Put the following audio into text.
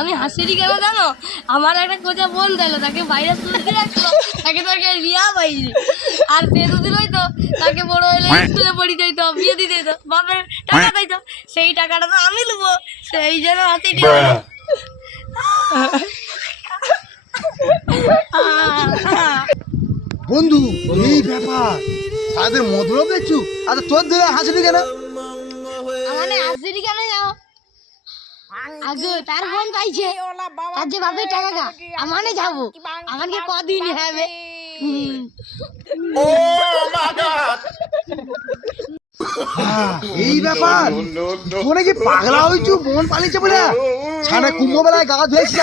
আমি হাসিনি কেন জানো? আমার একটা কোচা বোন দেখো, তাকে বাইরে তুলে দিয়ে রাখলো, তাকে তাকে বিয়া বাইরে, আর সে দুদিন হইতো তাকে বড় হইলে স্কুলে পড়ি যাইতো, বিয়ে দিয়ে দিত, বাপের টাকা দিত, সেই টাকাটা তো আমি নেবো, সেই জন্য হাসিনি। বন্ধু এই ব্যাপার, তাদের মতলব দেখছু। আচ্ছা তোর দিলে হাসিনি কেন? মানে হাসিনি কেন যাও? আগে তার বোন পাইছে, আর যে বাপের টাকা গা আমানে যাবো, আমাকে কদিন হবে। এই ব্যাপার, তোরা কি পাগলা হয়েছু? বোন পালিয়েছে বলে ছানা কুম্ভ বেলায় গা ধুয়েছিস।